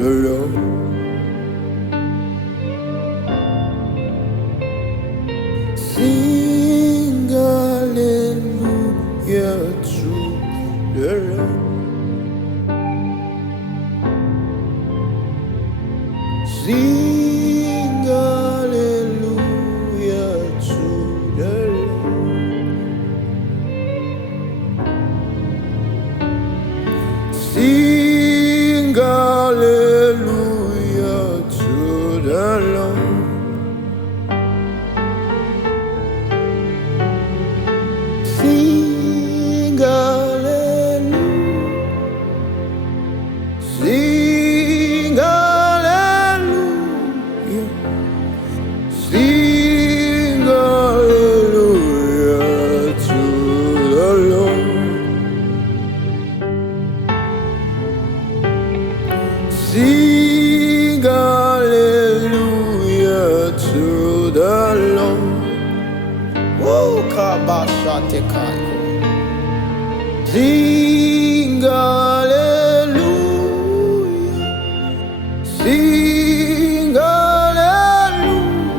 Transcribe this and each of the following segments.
the Lord. Sing hallelujah to the Lord. Sing hallelujah to the Lord. Sing hallelujah to the Lord. Sing hallelujah. Sing hallelujah. Sing hallelujah to the Lord. Sing hallelujah to the Lord. Oh, kabashatekai. Sing hallelujah. Sing hallelujah.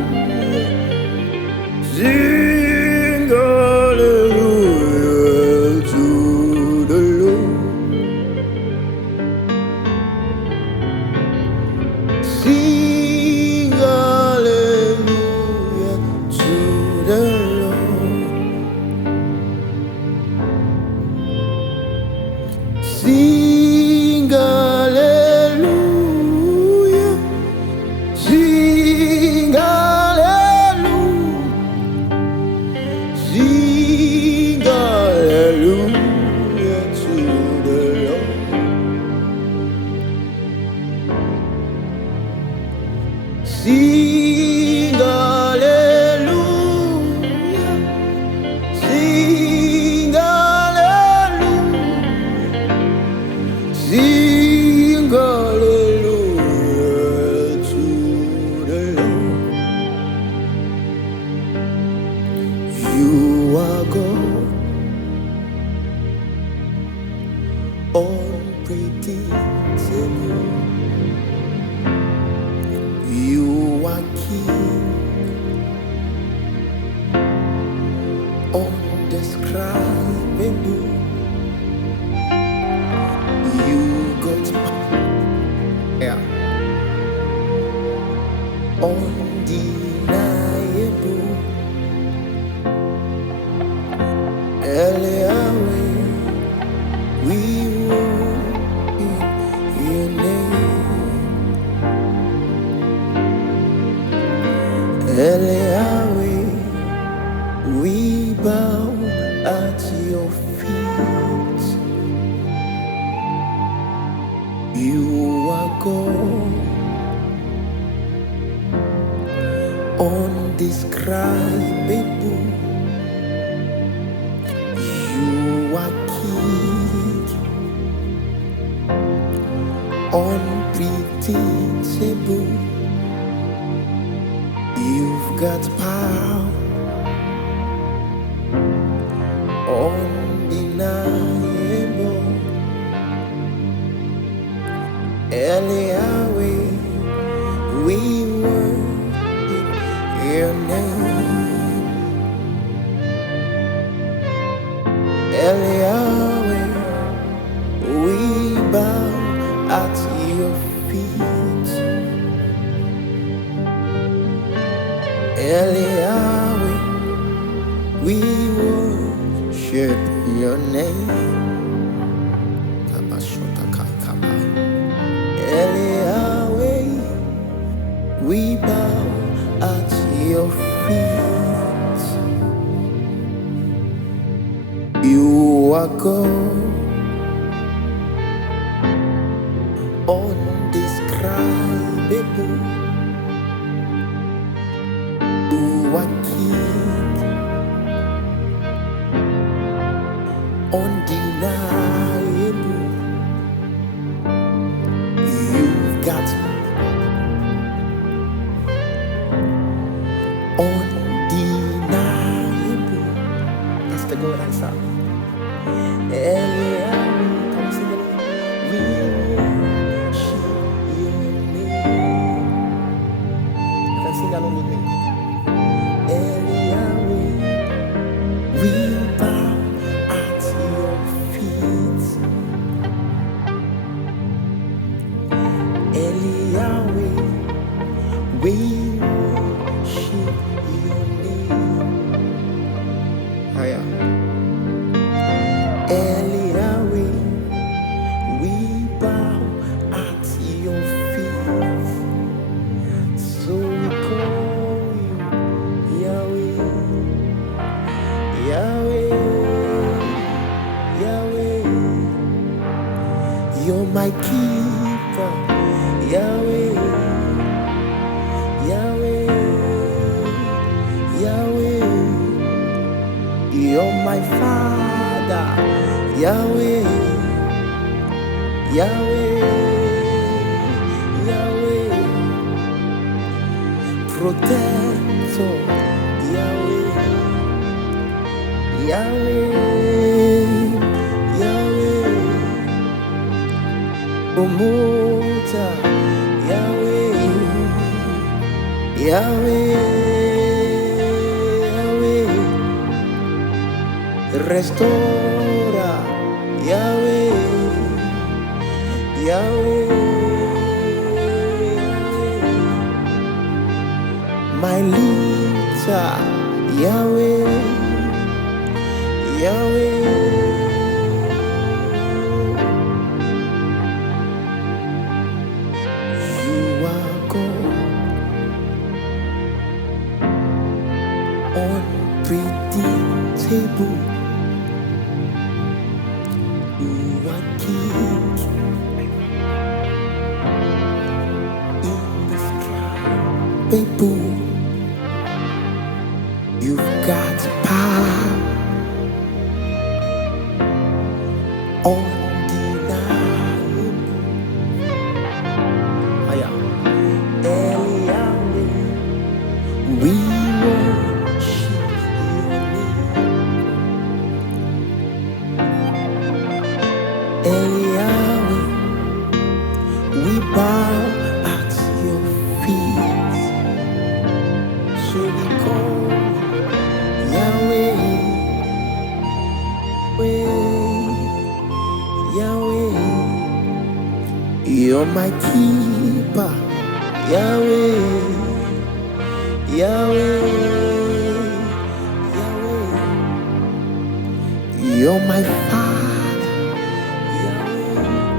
Sing hallelujah to the Lord. Sing hallelujah to the Lord. Sing hallelujah. Sing hallelujah. Sing hallelujah to the Lord. Sing hallelujah. Sing hallelujah. Sing hallelujah to the Lord. You are God, unpredictable. You are King, undescribable. You got power, undeniable. Eliyahu, we worship your name. Eliyahu, we bow at your feet. You are God, undescribable. You are King, unpredictable. You've got power, undeniable. Eliyahu, we worship your name. Eliyahu, we bow at your feet. Eliyahu, we worship your name. Eliyahu, we bow at your feet. You are God, undescribable. You are King, undeniable. You've got undeniable. That's the God I saw. Eliyahu, come sing it. We worship Yahweh, we worship your name. Higher. Yahweh, we bow at your feet. So we call you Yahweh, Yahweh, Yahweh. You're my keeper, Yahweh, Yahweh, Yahweh. You're my father, Yahweh, Yahweh, Yahweh. Protector, Yahweh, Yahweh, Yahweh. Promoter, Yahweh, Yahweh, Yahweh. Restorer, Yahweh, Yahweh, my leader, Yahweh, Yahweh. You are God, unpredictable. You are King in the sky, people. You've got power, undeniable. Yahweh, we worship your name. Yahweh, we bow at your feet. So we call Yahweh, Yahweh. You're my keeper, Yahweh, Yahweh, Yahweh. You're my father, Yahweh,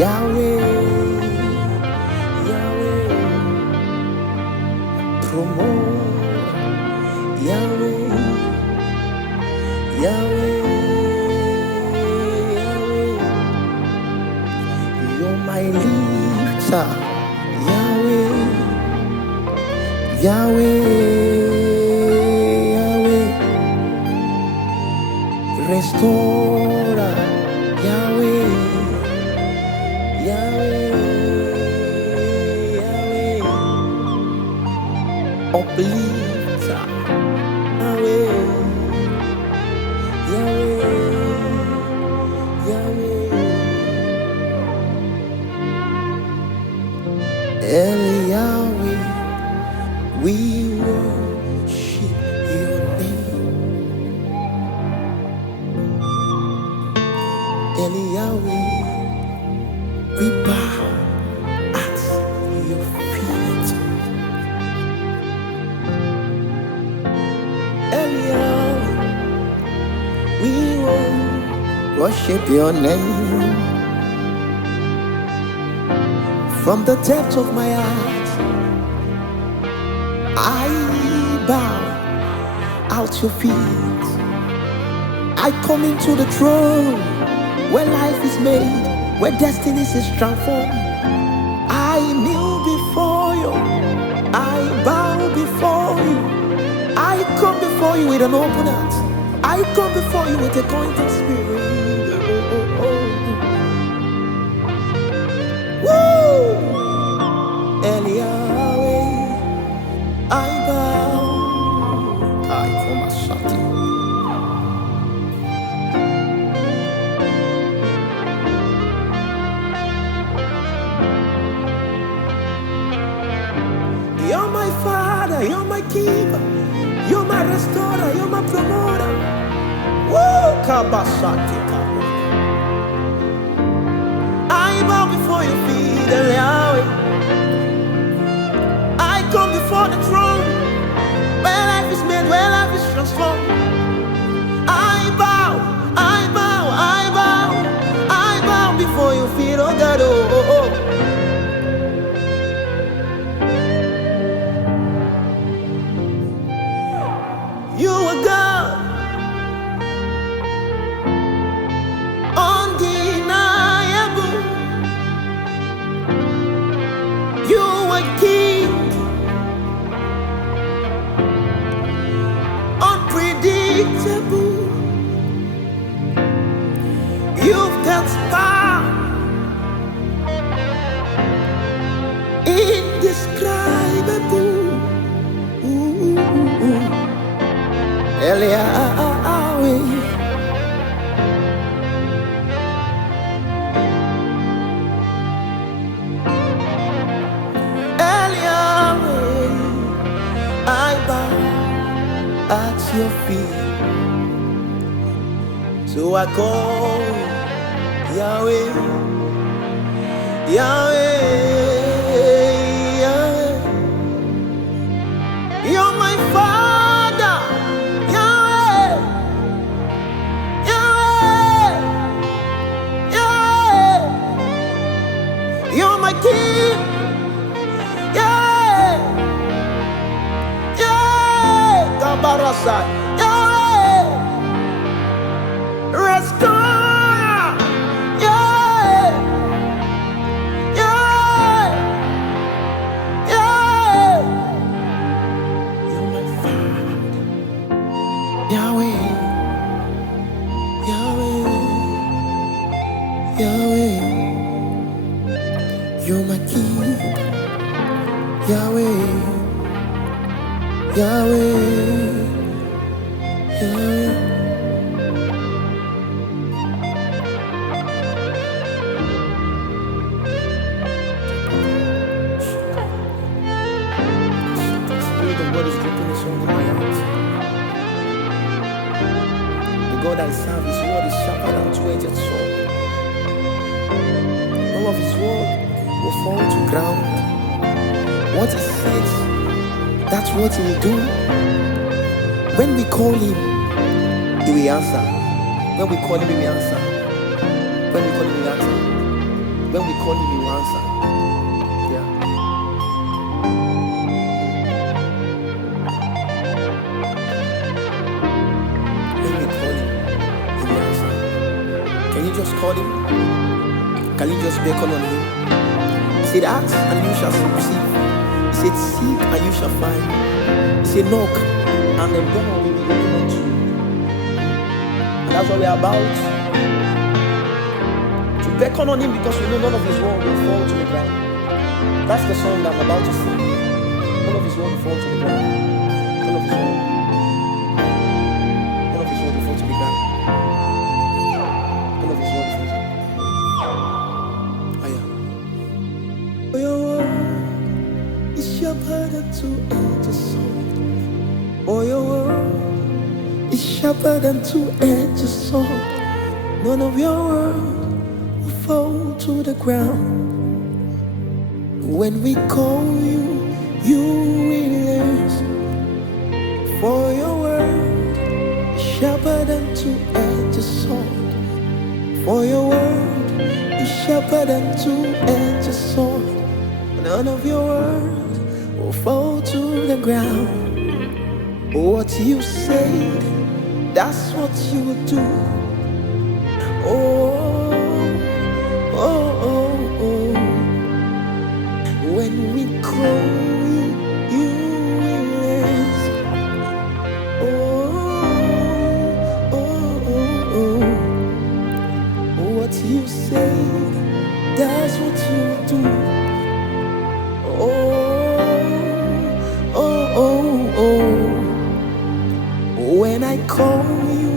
Yahweh, Yahweh. Promoter, Yahweh, Yahweh, Yahweh. You're my lifter, Yahweh, Yahweh, Yahweh. Restorer, Yahweh, Yahweh, Yahweh. Uplifter, Yahweh, Yahweh, Yahweh. Yahweh, we worship your name. Yahweh, we bow at your feet. Yahweh, we will worship your name. From the depth of my heart, I bow at your feet. I come into the throne where life is made, where destinies is transformed. I kneel before you, I bow before you, I come before you with an open heart, I come before you with a contrite spirit. Woo! Yahweh, I bow. I come as Shati. You're my father, you're my keeper, you're my restorer, you're my promoter. Woo! Kabasati. I bow before your feet. I bow at your feet. So I call Yahweh, Yahweh, Yahweh. You're my Father, Yahweh, Yahweh, Yahweh. You're my King, Yahweh, Yahweh. Kabarasa, Yahweh, Restorer, Yahweh, Yahweh, Yahweh. You're my Father, Yahweh, Yahweh, Yahweh. You're my King, Yahweh, Yahweh, Yahweh. Spirit of God is dripping His song in my heart. The God I serve, His word is sharper than two-edged sword. All of His word will fall to ground. What He says, that's what He will do. When we call Him, He will answer. When we call Him, He will answer. When we call Him, He will answer. When we call Him, He will answer. Yeah. When we call Him, He will answer. Can you just call Him? Can you just beckon on Him? He said, ask and you shall receive. He said, seek and you shall find. He said, knock and the door will be opened unto you. And that's what we are about. To beckon on Him because we know none of His word will fall to the ground. That's the song that I'm about to sing. None of His word will fall to the ground. None of His word. None of His word will fall to the ground. None of His word will fall to the ground. For your word is sharper than two-edged sword. For your word is sharper than two-edged sword. None of your word will fall to the ground. When we call you, you will answer. For your word is sharper than two-edged sword. For your word is sharper than two-edged sword. None of your word will fall to the ground. What you said, that's what you will do. Oh, oh, oh, oh. When we call you, you will answer. Oh, oh, oh, oh. What you said, that's what you will do. Oh, oh, oh, oh. When I call you,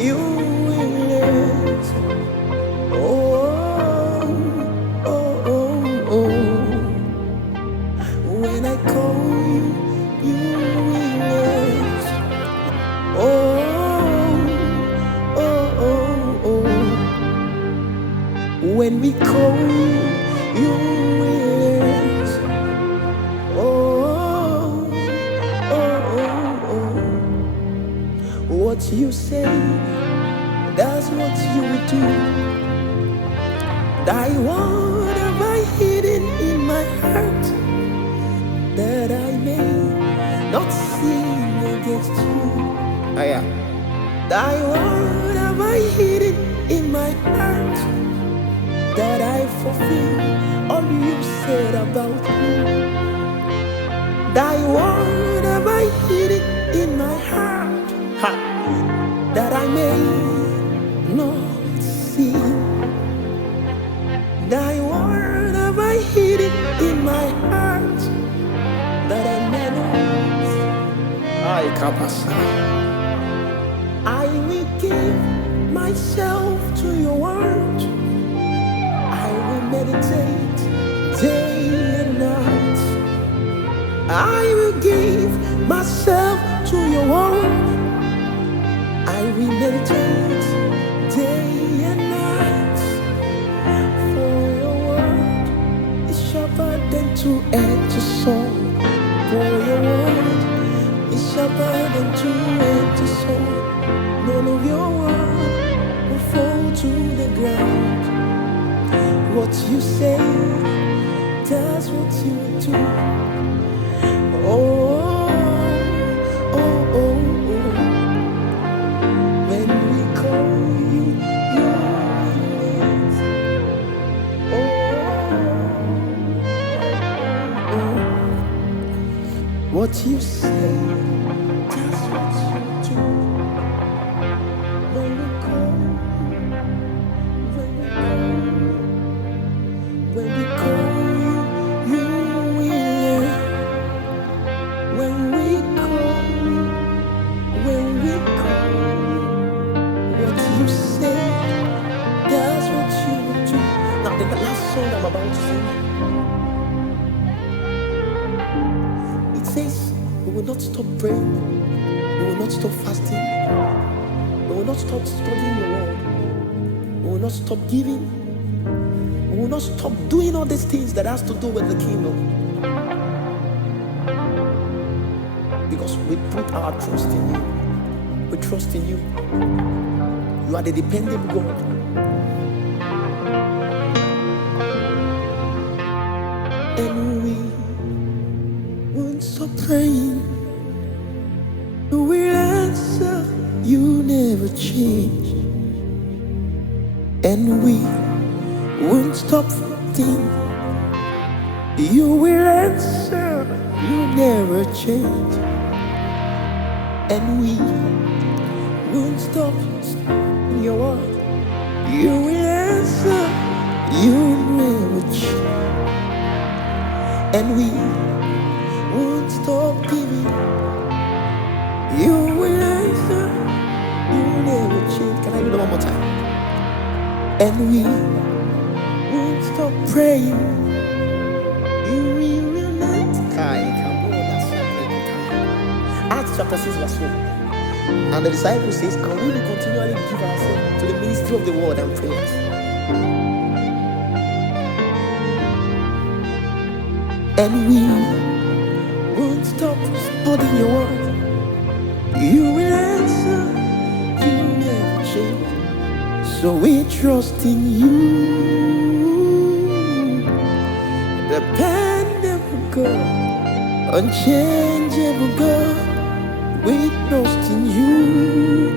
you will answer. Oh, oh, oh, oh. When I call you, you will answer. Oh, oh, oh, oh. When we call you, you will answer. Oh, oh, oh, oh. What you say, that's what you will do. Thy word have I hidden in my heart, that I may not sin against you. Ah, yeah. Thy word have I hidden in my heart, that I fulfill all you said about me. Thy word have I hidden in my heart, that I may not sin. Thy word have I hidden in my heart, that I may not. I kapasa. give myself to your word. I will meditate day and night. I will give myself to your word. I will meditate day and night. For your word is sharper than two-edged sword. For your word is sharper than two-edged sword. None of your word will fall to the ground. What you say, that's what you will do. Oh, oh, oh, oh. When we call you, you always. Oh, oh. What you say, that's what you do. When we call you, when we call you, when we call you, you will. When we call you, when we call you, what you say, that's what you do. Now the last song I'm about to sing, it says we will not stop praying, we will not stop fasting, we will not stop studying the word, we will not stop giving, we will not stop doing all these things that has to do with the kingdom. Because we put our trust in you. We trust in you. You are the dependent God. And we won't stop praying. You will answer. You never change. And we won't stop fighting. You will answer. You never change. And we won't stop in your word. You will answer. You never change. And we won't stop giving. You will answer. You never change. Can I read it one more time? And we won't stop praying. You will not. Acts chapter 6 verse 4. And the disciple says, and we will continually give ourselves to the ministry of the word and prayers. And we won't stop studying your word. You will answer, you never change. So we trust in you, dependable God, unchangeable God. We trust in you,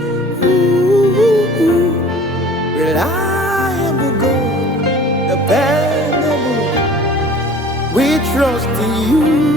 reliable God, dependable. We trust in you.